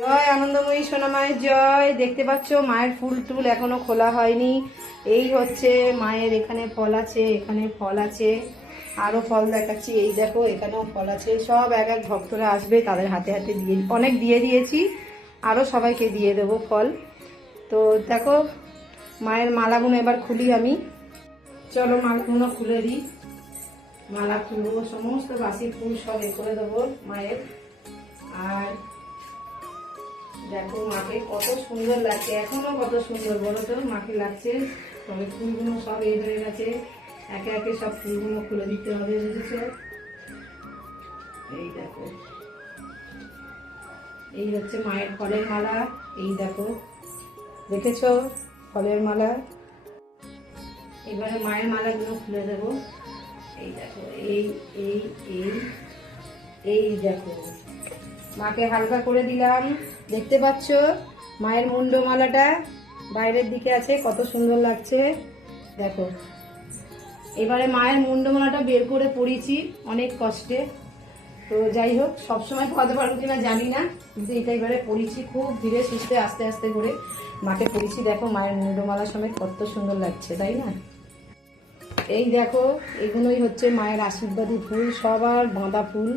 জয় আনন্দময়ী সোনা মায়ের জয়। দেখতে পাচ্ছ মায়ের ফুল টুল এখনো খোলা হয়নি। এই হচ্ছে মায়ের এখানে ফল আছে, এখানে ফল আছে, আরো ফল দেখাচ্ছি। এই দেখো এখানেও ফল আছে। সব এক এক ভক্তরা আসবে, তাদের হাতে হাতে দিয়ে অনেক দিয়ে দিয়েছি, আরো সবাইকে দিয়ে দেবো ফল। তো দেখো মায়ের মালাগুলো এবার খুলি আমি। চলো মালাগুলো খুলে দিই। মালা খুলবো, সমস্ত বাসি ফুল সব এ করে দেবো মায়ের। আর দেখো মাকে কত সুন্দর লাগছে, এখনো কত সুন্দর বলো তো মাকে লাগছে। তবে ফুলগুলো সব এই হয়ে গেছে, একে একে সব ফুলগুলো খুলে দিতে হবে, বুঝেছ? এই দেখো এই হচ্ছে মায়ের ফলের মালা। এই দেখো দেখেছ ফলের মালা। এবারে মায়ের মালাগুলো খুলে দেবো। এই দেখো এই এই এই এই দেখো মাকে হালকা করে দিলাম। দেখতে পাচ্ছ মায়ের মুন্ডমালাটা বাইরের দিকে আছে, কত সুন্দর লাগছে দেখো। এবারে মায়ের মুন্ডমালাটা বের করে পরিয়েছি অনেক কষ্টে। তো যাই হোক, সবসময় পড়াতে পারবো কিনা জানি না, কিন্তু এটা এবারে পরিয়েছি খুব ধীরে সুস্থে আস্তে আস্তে করে মাকে পরিয়েছি। দেখো মায়ের মুন্ডমালার সময় কত সুন্দর লাগছে, তাই না? এই দেখো এগুলোই হচ্ছে মায়ের আশীর্বাদী ফুল, সবার বাঁধা ফুল।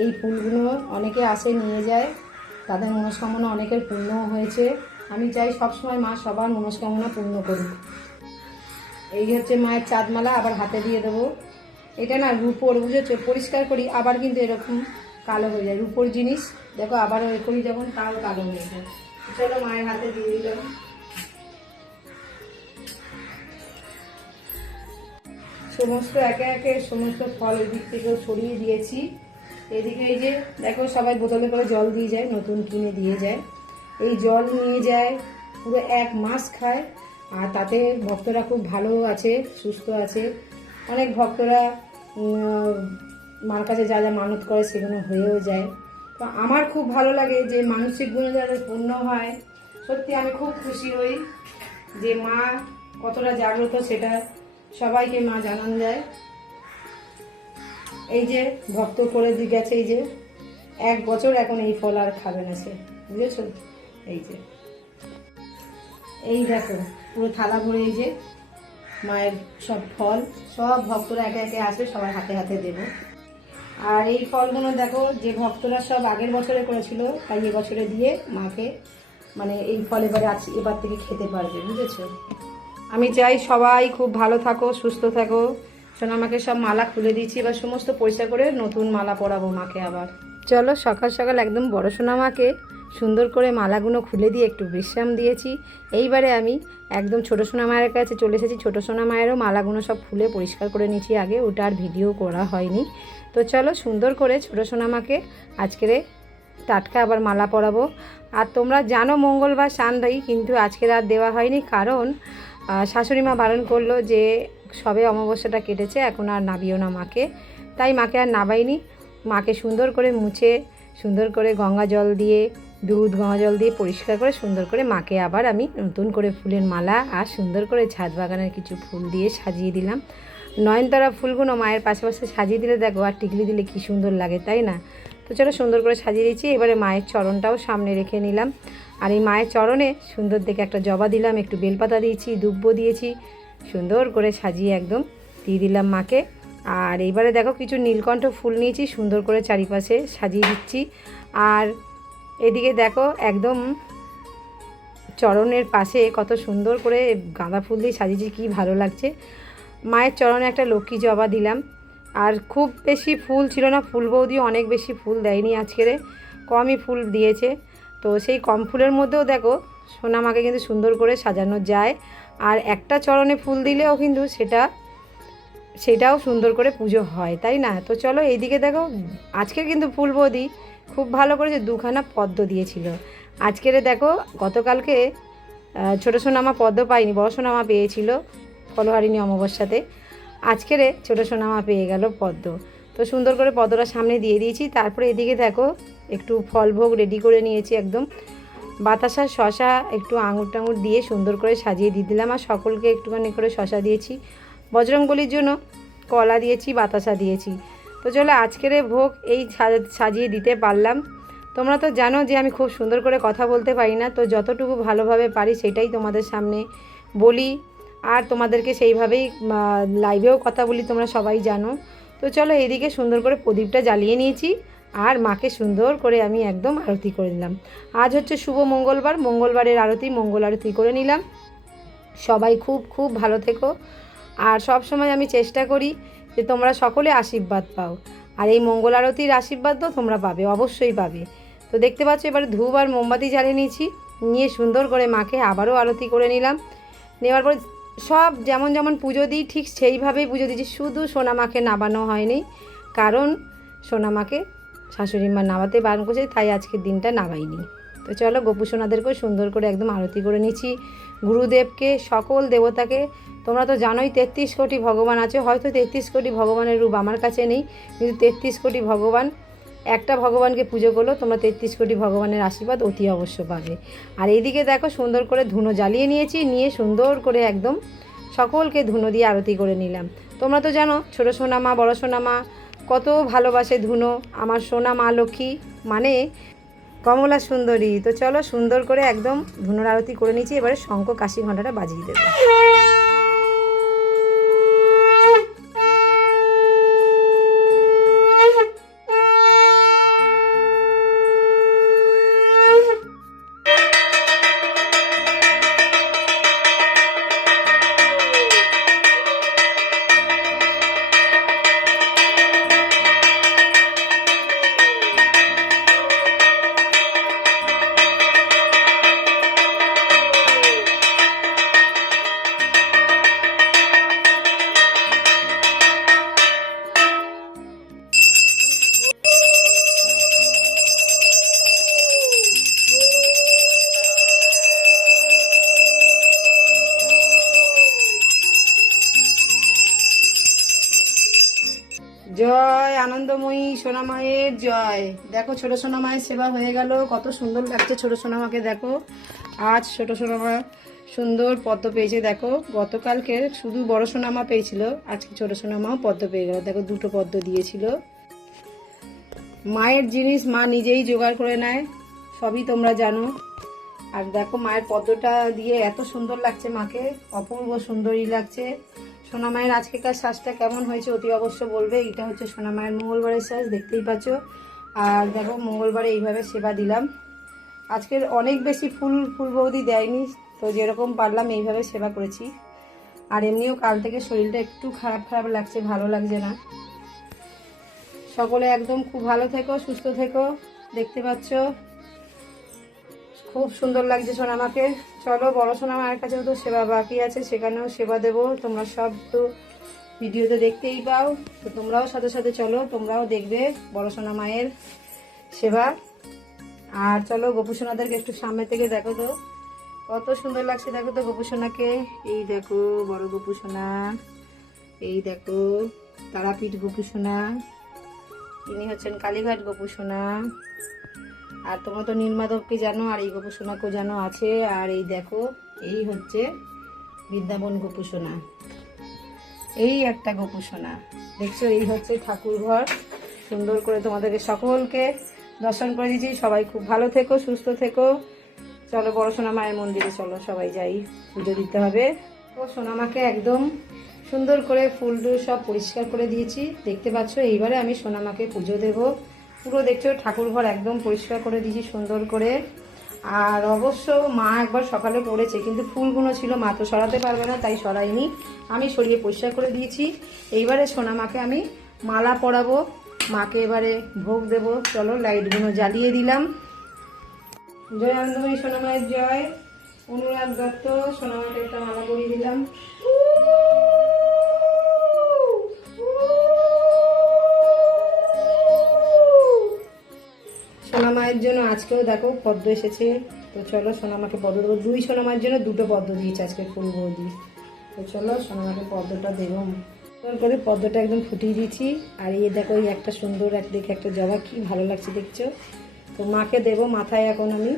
এই ফুলগুলো অনেকে আসে নিয়ে যায়, তাদের মনস্কামনা অনেকের পূর্ণও হয়েছে। আমি চাই সবসময় মা সবার মনস্কামনা পূর্ণ করুক। এই হচ্ছে মায়ের চাঁদমালা, আবার হাতে দিয়ে দেবো। এটা না রূপোর, বুঝেছো? পরিষ্কার করি আবার কিন্তু এরকম কালো হয়ে যায়, রূপোর জিনিস। দেখো আবার ওই করি যখন তাও কালো হয়ে যায়। চলো মায়ের হাতে দিয়ে দিলাম। সমস্ত একে একে সমস্ত ফল এদিক থেকেও ছড়িয়ে দিয়েছি। এদিকে এই যে দেখো সবাই বোতলে করে জল দিয়ে যায়, নতুন কিনে দিয়ে যায়। এই জল নিয়ে যায়, পুরো 1 মাস খায়। আর তাতে ভক্তরা খুব ভালো আছে, সুস্থ আছে। অনেক ভক্তরা মার কাছে যা যা মানত করে সেগুলো হয়েও যায়। তো আমার খুব ভালো লাগে যে মানসিক গুণে যাদের পূর্ণ হয়। সত্যি আমি খুব খুশি হই যে মা কতটা জাগ্রত সেটা সবাইকে মা জানানো যায়। এই যে ভক্ত করে দিয়ে গেছে, এই যে 1 বছর এখন এই ফল আর খাবে না সে, বুঝেছো? এই যে এই দেখো পুরো থালা ভরে এই যে মায়ের সব ফল, সব ভক্তরা একে একে আসবে, সবার হাতে হাতে দেবো। আর এই ফলগুলো দেখো যে ভক্তরা সব আগের বছরে করেছিল, তাই এবছরে দিয়ে মাকে মানে এই ফল এবার থেকে খেতে পারবে, বুঝেছো? আমি চাই সবাই খুব ভালো থাকো, সুস্থ থাকো। সোনামাকে সব মালা খুলে দিয়েছি, এবার সমস্ত পরিষ্কার করে নতুন মালা পরাবো মাকে আবার। চলো সকাল সকাল একদম বড় সোনামাকে সুন্দর করে মালাগুলো খুলে দিয়ে একটু বিশ্রাম দিয়েছি। এইবারে আমি একদম ছোটো সোনা মায়ের কাছে চলে এসেছি। ছোটো সোনা মায়েরও মালাগুলো সব খুলে পরিষ্কার করে নিয়েছি আগে, ওটা আর ভিডিও করা হয়নি। তো চলো সুন্দর করে ছোটো সোনামাকে আজকের টাটকা আবার মালা পরাবো। আর তোমরা জানো মঙ্গলবার সান্দাই, কিন্তু আজকের আর দেওয়া হয়নি, কারণ শাশুড়ি মা বারণ করলো যে সবে অমাবস্যাটা কেটেছে, এখন আর নাবিও না মাকে। তাই মাকে আর নাবাইনি। মাকে সুন্দর করে মুছে, সুন্দর করে গঙ্গা জল দিয়ে, দুধ গঙ্গা জল দিয়ে পরিষ্কার করে সুন্দর করে মাকে আবার আমি নতুন করে ফুলের মালা আর সুন্দর করে ছাদ বাগানের কিছু ফুল দিয়ে সাজিয়ে দিলাম। নয়নতারা ফুলগুলো মায়ের পাশে পাশে সাজিয়ে দিলে দেখো, আর টিকলি দিলে কি সুন্দর লাগে, তাই না? তো চলো সুন্দর করে সাজিয়ে দিয়েছি। এবারে মায়ের চরণটাও সামনে রেখে নিলাম। আর এই মায়ের চরণে সুন্দর দেখে একটা জবা দিলাম, একটু বেলপাতা দিয়েছি, দুব্ব দিয়েছি, সুন্দর করে সাজিয়ে একদম দিয়ে দিলাম মাকে। আর এইবারে দেখো কিছু নীলকণ্ঠ ফুল নিয়েছি, সুন্দর করে চারিপাশে সাজিয়ে দিচ্ছি। আর এদিকে দেখো একদম চরণের পাশে কত সুন্দর করে গাঁদা ফুল দিয়ে সাজিয়েছি, কি ভালো লাগছে। মায়ের চরণে একটা লক্ষ্মী জবা দিলাম। আর খুব বেশি ফুল ছিল না, ফুল বৌদিও অনেক বেশি ফুল দেয়নি আজকেরে, কমই ফুল দিয়েছে। তো সেই কম ফুলের মধ্যেও দেখো সোনামাকে কিন্তু সুন্দর করে সাজানো যায়। আর একটা চরণে ফুল দিলেও কিন্তু সেটাও সুন্দর করে পুজো হয়, তাই না? তো চলো এইদিকে দেখো আজকের কিন্তু ফুল বৌদি খুব ভালো করেছে, 2খানা পদ্ম দিয়েছিল। আজকের দেখো গতকালকে ছোটো সোনামা পদ্ম পায়নি, বড় সোনামা পেয়েছিল ফলহারিণী অমাবস্যাতে। আজকের ছোটো সোনামা পেয়ে গেল পদ্ম। তো সুন্দর করে পদ্মটা সামনে দিয়ে দিয়েছি। তারপরে এদিকে দেখো একটু ফল ভোগ রেডি করে নিয়েছি, একদম বাতাসা শশা একটু আঙুর টাঙুর দিয়ে সুন্দর করে সাজিয়ে দিয়ে দিলাম। আর সকলকে একটুখানি করে শশা দিয়েছি, বজরংবলির জন্য কলা দিয়েছি, বাতাসা দিয়েছি। তো চলো আজকের ভোগ এই সাজিয়ে দিতে পারলাম। তো তোমরা তো জানো যে আমি খুব সুন্দর করে কথা বলতে পারি না, তো যতটুকু ভালোভাবে পারি সেটাই তোমাদের সামনে বলি, আর তোমাদেরকে সেইভাবেই লাইভেও কথা বলি, তোমরা সবাই জানো। তো চলো, এইদিকে সুন্দর করে প্রদীপটা জ্বালিয়ে নিয়েছি, আর মাকে সুন্দর করে আমি একদম আরতি করে নিলাম। আজ হচ্ছে শুভ মঙ্গলবার, মঙ্গলবারের আরতি, মঙ্গল আরতি করে নিলাম। সবাই খুব খুব ভালো থেকো, আর সব সময় আমি চেষ্টা করি যে তোমরা সকলে আশীর্বাদ পাও, আর এই মঙ্গল আরতির আশীর্বাদও তোমরা পাবে, অবশ্যই পাবে। তো দেখতে পাচ্ছ এবারে ধূপ আর মোমবাতি জ্বালিয়ে নিয়েছি, নিয়ে সুন্দর করে মাকে আবারও আরতি করে নিলাম। নেওয়ার পর সব যেমন যেমন পুজো দিই ঠিক সেইভাবেই পুজো দিয়েছি, শুধু সোনামাকে নাবানো হয়নি, কারণ সোনামাকে শাশুড়ি মা নাবাতে বারণ করছে, তাই আজকের দিনটা নাবাইনি। তো চলো, গোপু সোনাদেরকেও সুন্দর করে একদম আরতি করে নিচ্ছি। গুরুদেবকে, সকল দেবতাকে, তোমরা তো জানোই 33 কোটি ভগবান আছে, হয়তো 33 কোটি ভগবানের রূপ আমার কাছে নেই, কিন্তু 33 কোটি ভগবান, একটা ভগবানকে পুজো করলো তোমরা 33 কোটি ভগবানের আশীর্বাদ অতি অবশ্য পাবে। আর এইদিকে দেখো সুন্দর করে ধুনো জ্বালিয়ে নিয়েছি, নিয়ে সুন্দর করে একদম সকলকে ধুনো দিয়ে আরতি করে নিলাম। তোমরা তো জানো ছোটো সোনা মা বড়ো সোনা মা কত ভালোবাসে ধুনো, আমার সোনা মা লক্ষ্মী মানে কমলা সুন্দরী। তো চলো, সুন্দর করে একদম ধুনোর আরতি করে নিয়েছি, এবারে শঙ্খ কাশি ঘণ্টাটা বাজিয়ে দেবো। জয় আনন্দময়ী সোনামায়ের জয়। দেখো ছোট সোনামায়ের সেবা হয়ে গেল, কত সুন্দর লাগছে ছোট সোনামাকে। দেখো আজ ছোট সোনামা সুন্দর পদ্ম পেয়েছে। দেখো গতকালকে শুধু বড় সোনামা পেয়েছিল, আজকে ছোট সোনামাও পদ্ম পেয়ে গেল। দেখো দুটো পদ্ম দিয়েছিল। মায়ের জিনিস মা নিজেই জোগাড় করে নেয়, সবই তোমরা জানো। আর দেখো মায়ের পদ্মটা দিয়ে এত সুন্দর লাগছে মাকে, অপূর্ব সুন্দরী লাগছে। সোনামায়ের আজকেকার সাজটা কেমন হয়েছে অতি অবশ্য বলবে। এটা হচ্ছে সোনামায়ের মঙ্গলবারের সাজ, দেখতেই পাচ্ছ। আর দেখো মঙ্গলবারে এইভাবে সেবা দিলাম। আজকের অনেক বেশি ফুল বৌদি দেয়নি, তো যেরকম পারলাম এইভাবে সেবা করেছি। আর এমনিও কাল থেকে শরীরটা একটু খারাপ খারাপ লাগছে, ভালো লাগছে না। সকলে একদম খুব ভালো থেকো, সুস্থ থেকো। দেখতে পাচ্ছ খুব সুন্দর লাগছে সোনামাকে। চলো বড় সোনামায়ের কাছেও তো সেবা বাকি আছে, সেখানেও সেবা দেব। তোমরা সব তো ভিডিওতে দেখতেই পাও, তো তোমরাও সাথে সাথে চলো, তোমরাও দেখবে বড় সোনামায়ের সেবা। আর চলো গোপু সোনাদেরকে একটু সামনে থেকে দেখো তো কত সুন্দর লাগছে। দেখো তো গোপু সোনাকে, এই দেখো বড় গোপু সোনা, এই দেখো তারাপীঠ গোপু সোনা, ইনি হচ্ছেন কালীঘাট গোপু সোনা। আর তোমরা তো নীলমাধবকে জানো, আর এই গোপু সোনাকেও জানো আছে। আর এই দেখো এই হচ্ছে বৃন্দাবন গোপু সোনা, এই একটা গোপু সোনা দেখছো। এই হচ্ছে ঠাকুর ঘর, সুন্দর করে তোমাদেরকে সকলকে দর্শন করে দিয়েছি। সবাই খুব ভালো থেকো, সুস্থ থেকো। চলো বড় সোনা মায়ের মন্দিরে চলো সবাই যাই, পুজো দিতে হবে। তো সোনামাকে একদম সুন্দর করে ফুল টুল সব পরিষ্কার করে দিয়েছি, দেখতে পাচ্ছ। এইবারে আমি সোনামাকে পুজো দেব। পুরো দেখছো ঠাকুর ঘর একদম পরিষ্কার করে দিয়েছি সুন্দর করে। আর অবশ্য মা একবার সকালে করেছে, কিন্তু ফুলগুলো ছিল, মা তো সরাতে পারবে না, তাই সরাইনি, আমি সরিয়ে পরিষ্কার করে দিয়েছি। এইবারে সোনামাকে আমি মালা পরাবো, মাকে এবারে ভোগ দেব। চলো লাইটগুলো জ্বালিয়ে দিলাম। জয় আনন্দময়ী সোনামায়ের জয়। অনুরাগ দত্ত, সোনামাকে একটা মালা পরিয়ে দিলাম। সোনামায়ের জন্য আজকেও দেখো পদ্ম এসেছে, তো চলো সোনামাকে পদ্ম দেবো। দুই সোনামায়ের জন্য দুটো পদ্ম দিয়েছে আজকে ফুল বৌদি। তো চলো সোনামাকে পদ্মটা দেবো। সুন্দর করে পদ্মটা একদম ফুটিয়ে দিয়েছি। আর এই দেখো এই একটা সুন্দর দেখে একটা জবা, কি ভালো লাগছে দেখছো। তো মাকে দেবো মাথায় এখন আমি।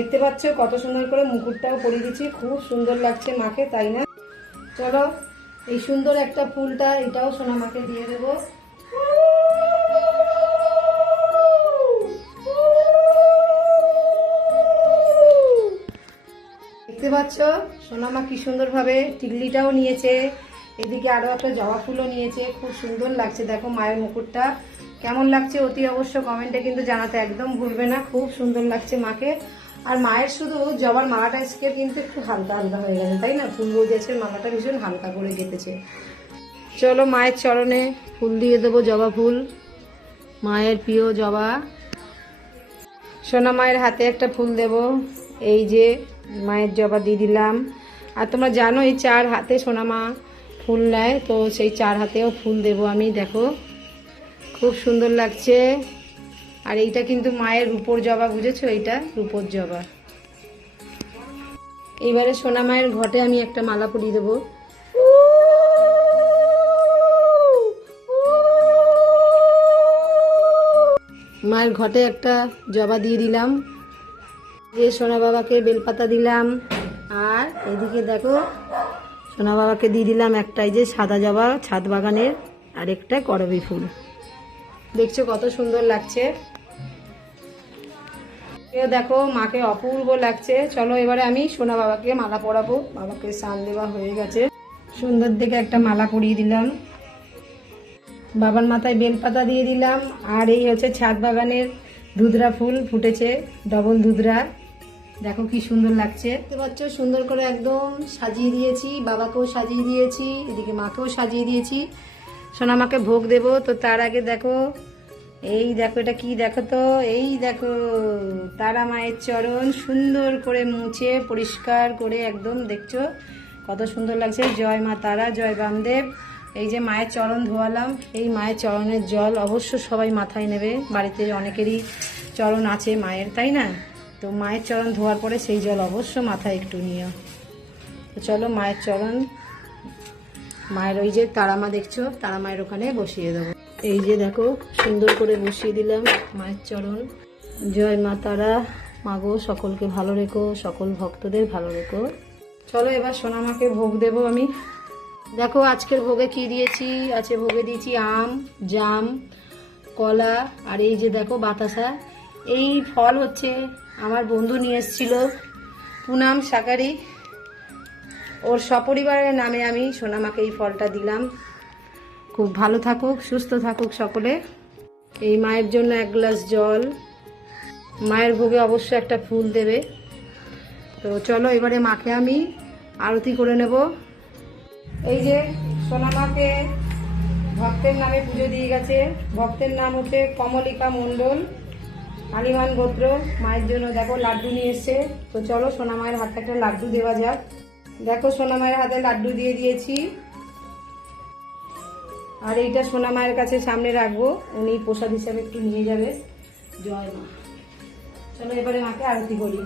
দেখতে পাচ্ছ কত সুন্দর করে মুকুটটাও পরিয়ে দিচ্ছি, খুব সুন্দর লাগছে মাকে, তাই না? চলো এই সুন্দর একটা ফুলটা এটাও সোনা মাকে দিয়ে দেবো। দেখতে পাচ্ছ সোনামা কি সুন্দরভাবে টিকলিটাও নিয়েছে, এদিকে আরো একটা জবা ফুলও নিয়েছে, খুব সুন্দর লাগছে। দেখো মায়ের মুকুটটা কেমন লাগছে অতি অবশ্য কমেন্টে কিন্তু জানাতে একদম ভুলবে না, খুব সুন্দর লাগছে মাকে। আর মায়ের শুধু জবার মালাটা আজকে কিন্তু একটু হালকা হালকা হয়ে গেছে, তাই না? ফুল রোজের মালাটা ভীষণ হালকা করে গেঁথেছে। চলো মায়ের চরণে ফুল দিয়ে দেবো, জবা ফুল, মায়ের প্রিয় জবা। সোনা মায়ের হাতে একটা ফুল দেব, এই যে মায়ের জবা দিয়ে দিলাম। আর তোমরা জানো এই 4 হাতে সোনা মা ফুল নেয়, তো সেই 4 হাতেও ফুল দেব আমি। দেখো খুব সুন্দর লাগছে। আর এইটা কিন্তু মায়ের রূপোর জবা, বুঝেছো? এইটা রূপোর জবা। এইবারে সোনা মায়ের ঘটে আমি একটা মালা পরিয়ে দেবো। মায়ের ঘটে একটা জবা দিয়ে দিলাম, যে সোনা বাবাকে বেলপাতা দিলাম। আর এদিকে দেখো সোনা বাবাকে দিয়ে দিলাম একটাই যে সাদা জবা ছাদ বাগানের, আর একটা করবী ফুল। দেখছো কত সুন্দর লাগছে। দেখো মাকে অপূর্ব লাগছে। চলো এবারে আমি সোনা বাবাকে মালা পরাবো, বাবাকে স্নান দেওয়া হয়ে গেছে। সুন্দর দেখে একটা মালা পরিয়ে দিলাম, বাবার মাথায় বেলপাতা দিয়ে দিলাম। আর এই হচ্ছে ছাদ বাগানের ধুতরা ফুল ফুটেছে, ডবল ধুতরা। দেখো কি সুন্দর লাগছে, দেখতে পাচ্ছ? সুন্দর করে একদম সাজিয়ে দিয়েছি, বাবাকেও সাজিয়ে দিয়েছি, এদিকে মাকেও সাজিয়ে দিয়েছি। সোনামাকে ভোগ দেব, তো তার আগে দেখো এই দেখো এটা কি দেখো তো, এই দেখো তারা মায়ের চরণ সুন্দর করে মুছে পরিষ্কার করে একদম, দেখছো কত সুন্দর লাগছে। জয় মা তারা, জয় বামদেব। এই যে মায়ের চরণ ধোয়ালাম, এই মায়ের চরণের জল অবশ্য সবাই মাথায় নেবে, বাড়িতে অনেকেরই চরণ আছে মায়ের, তাই না? তো মায়ের চরণ ধোয়ার পরে সেই জল অবশ্য মাথায় একটু নিও। তো চলো মায়ের চরণ, মায়ের ওই যে তারামা দেখছো, তারা মায়ের ওখানে বসিয়ে দেবো। এই যে দেখো সুন্দর করে বসিয়ে দিলাম মায়ের চরণ। জয় মা তারা, মাগো সকলকে ভালো রেখো, সকল ভক্তদের ভালো রেখো। চলো এবার সোনামাকে ভোগ দেব আমি। দেখো আজকের ভোগে কি দিয়েছি, আছে ভোগে দিয়েছি আম, জাম, কলা, আর এই যে দেখো বাতাসা। এই ফল হচ্ছে আমার বন্ধু নিয়ে এসেছিল, পুনাম শাকারি, ওর সপরিবারের নামে আমি সোনামাকে এই ফলটা দিলাম। খুব ভালো থাকুক, সুস্থ থাকুক সকলে। এই মায়ের জন্য 1 গ্লাস জল, মায়ের ভোগে অবশ্যই একটা ফুল দেবে। তো চলো এবারে মাকে আমি আরতি করে নেব। এই যে সোনামাকে ভক্তের নামে পুজো দিয়ে গেছে, ভক্তের নাম হচ্ছে কমলিকা মণ্ডল, আলিমান গোত্র। মায়ের জন্য দেখো লাড্ডু নিয়ে এসছে, তো চলো সোনামায়ের হাতে একটা লাড্ডু দেওয়া যাক। দেখো সোনামায়ের হাতে লাড্ডু দিয়ে দিয়েছি, আর এইটা সোনামায়ের কাছে সামনে রাখবো, উনি প্রসাদ হিসাবে একটু নিয়ে যাবে। জয় মা। চলো এবারে মাকে আরতি করি।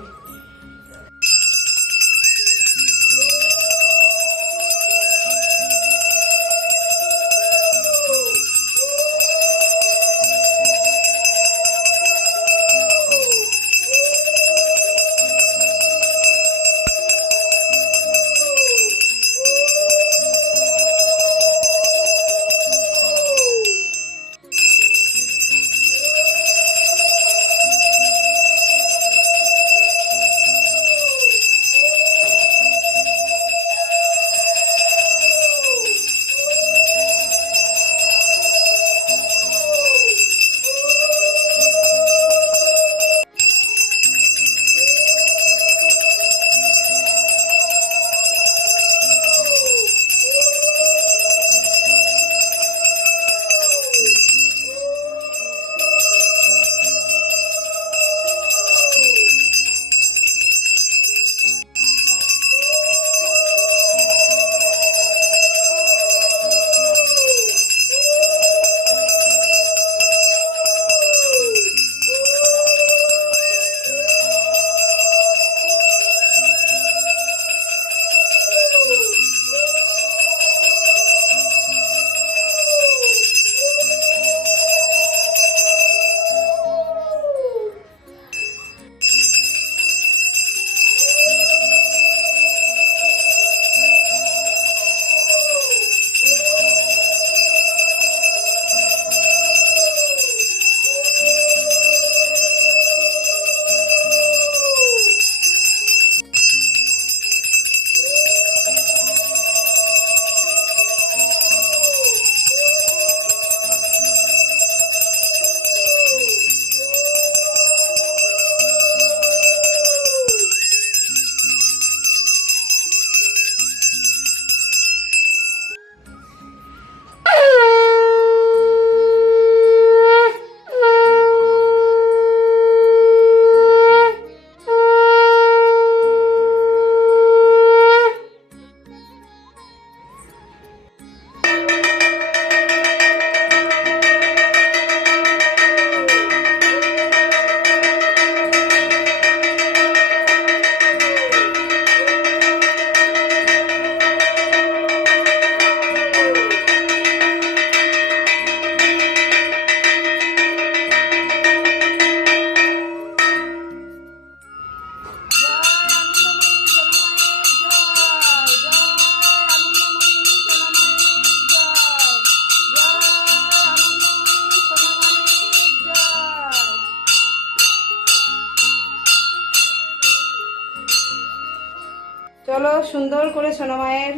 চলো সুন্দর করে সোনা মায়ের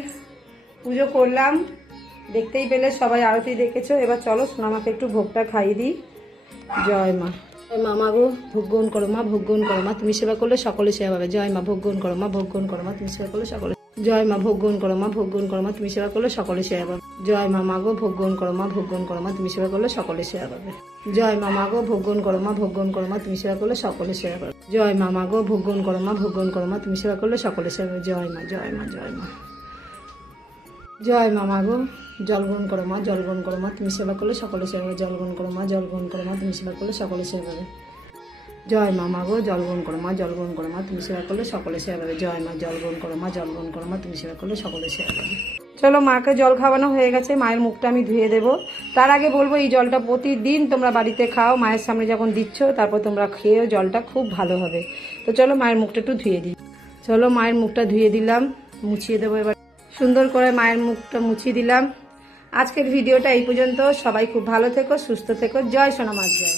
পুজো করলাম, দেখতেই পেলে সবাই আরতি দেখেছো। এবার চলো সোনা মাকে একটু ভোগটা খাইয়ে দিই। জয় মা। মা মা গো ভোগ গ্রহণ করো মা, ভোগ গ্রহণ করো মা, তুমি সেবা করলে সকলে সেবা পাবে। জয় মা। ভোগ গ্রহণ করো মা, ভোগ গ্রহণ করো মা, তুমি সেবা করলে সকলে। জয় মা। ভোগ গ্রহণ করো মা, ভোগ গ্রহণ করো মা, তুমি সেবা করলে সকলে সেবা পাবে। জয় মা। মা গো ভোগ গ্রহণ করো মা, ভোগ গ্রহণ করো মা, তুমি সেবা করলে সকলে সেবা পাবে। জয় মা। মা গো ভোগ গ্রহণ করো মা, ভোগ গ্রহণ করো মা, তুমি সেবা করলে সকলে সেবা পাবে। জয় মা। মা গো ভোগ গ্রহণ করো মা, ভোগ গ্রহণ করো মা, তুমি সেবা করলে সকলে সেবা পাবে। জয় মা। জয় মা। জয় মা। জয় মা। মা গো জল গ্রহণ করো মা, জল গ্রহণ করো মা, তুমি সেবা করলে সকলে সেবা পাবে। জল গ্রহণ করো মা, জল গ্রহণ করো মা, তুমি সেবা করলে সকলে সেবা পাবে। জয় মা। মা গো জল গ্রহণ করো মা, জল গ্রহণ করো মা, তুমি সেবা করলে সকলে সেবা পাবে। জয় মা। জল গ্রহণ করো মা, জল গ্রহণ করো মা, তুমি সেবা করলে সকলে সেবা পাবে। চলো মাকে জল খাওয়ানো হয়ে গেছে, মায়ের মুখটা আমি ধুয়ে দেবো। তার আগে বলবো এই জলটা প্রতিদিন তোমরা বাড়িতে খাও, মায়ের সামনে যখন দিচ্ছ তারপর তোমরা খেয়েও, জলটা খুব ভালো হবে। তো চলো মায়ের মুখটা একটু ধুয়ে দিই। চলো মায়ের মুখটা ধুয়ে দিলাম, মুছিয়ে দেবো এবার। সুন্দর করে মায়ের মুখটা মুছিয়ে দিলাম। আজকের ভিডিওটা এই পর্যন্ত। সবাই খুব ভালো থেকো, সুস্থ থেকো। জয় সোনা মার জয়।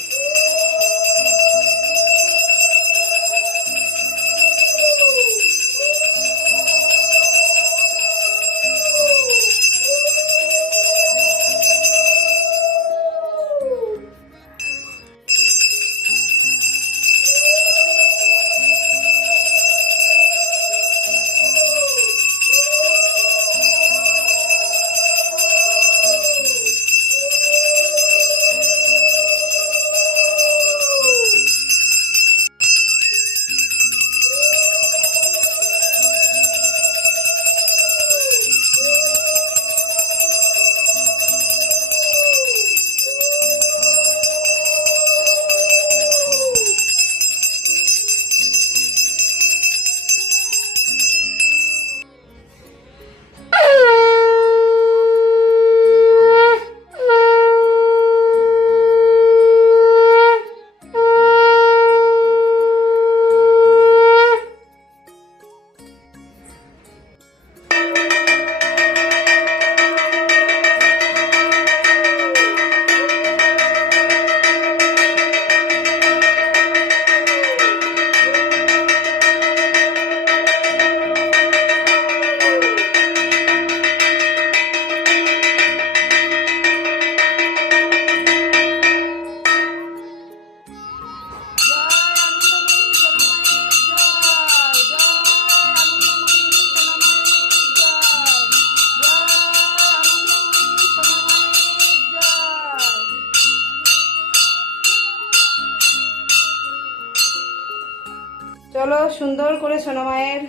চলো সুন্দর করে সোনা মায়ের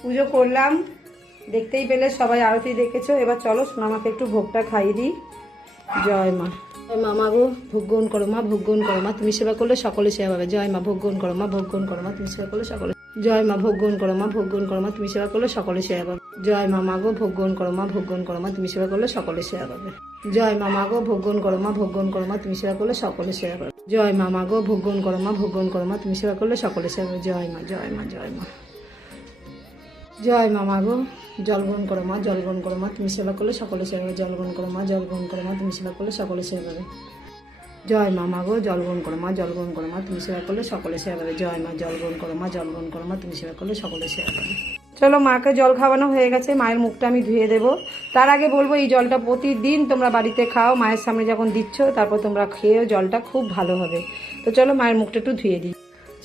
পুজো করলাম, দেখতেই পেলে সবাই আরতি দেখেছো। এবার চলো সোনা মাকে একটু ভোগটা খাইয়ে দিই। জয় মা। মা মা গো ভোগ গ্রহণ করো মা, ভোগ গ্রহণ করো মা, তুমি সেবা করলে সকলে সেবা পাবে। জয় মা। ভোগ গ্রহণ করো মা, ভোগ গ্রহণ করো মা, তুমি সেবা করলে সকলে। জয় মা। ভোগ গ্রহণ করো মা, ভোগ গ্রহণ করো মা, তুমি সেবা করলে সকলে সেবা পাবে। জয় মা। মা গো ভোগ গ্রহণ করো মা, ভোগ গ্রহণ করো মা, তুমি সেবা করলে সকলে সেবা পাবে। জয় মা। মা গো ভোগ গ্রহণ করো মা, ভোগ গ্রহণ করো মা, তুমি সেবা করলে সকলে সেবা পাবে। জয় মা। মা গো ভোগ গ্রহণ করো মা, ভোগ গ্রহণ করো মা, তুমি সেবা করলে সকলে সেবা পাবে। জয় মা। জয় মা। জয় মা। জয় মা। মা গো জল গ্রহণ করো মা, জল গ্রহণ করো মা, তুমি সেবা করলে সকলে সেবা পাবে। জল গ্রহণ করো মা, জল গ্রহণ করো মা, তুমি সেবা করলে সকলে সেবা পাবে। জয় মা। মা গো জল গ্রহণ করো মা, জল গ্রহণ করো মা, তুমি সেবা করলে সকলে সেবা পাবে। জয় মা। জল গ্রহণ করো মা, জল গ্রহণ করো মা, তুমি সেবা করলে সকলে সেবা পাবে। চলো মাকে জল খাওয়ানো হয়ে গেছে, মায়ের মুখটা আমি ধুয়ে দেবো। তার আগে বলবো এই জলটা প্রতিদিন তোমরা বাড়িতে খাও, মায়ের সামনে যখন দিচ্ছ তারপর তোমরা খেয়েও, জলটা খুব ভালো হবে। তো চলো মায়ের মুখটা একটু ধুয়ে দিই।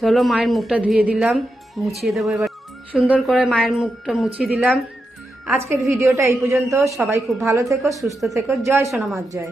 চলো মায়ের মুখটা ধুয়ে দিলাম, মুছিয়ে দেবো এবার। সুন্দর করে মায়ের মুখটা মুছিয়ে দিলাম। আজকের ভিডিওটা এই পর্যন্ত। সবাই খুব ভালো থেকো, সুস্থ থেকো। জয় সোনা মার জয়।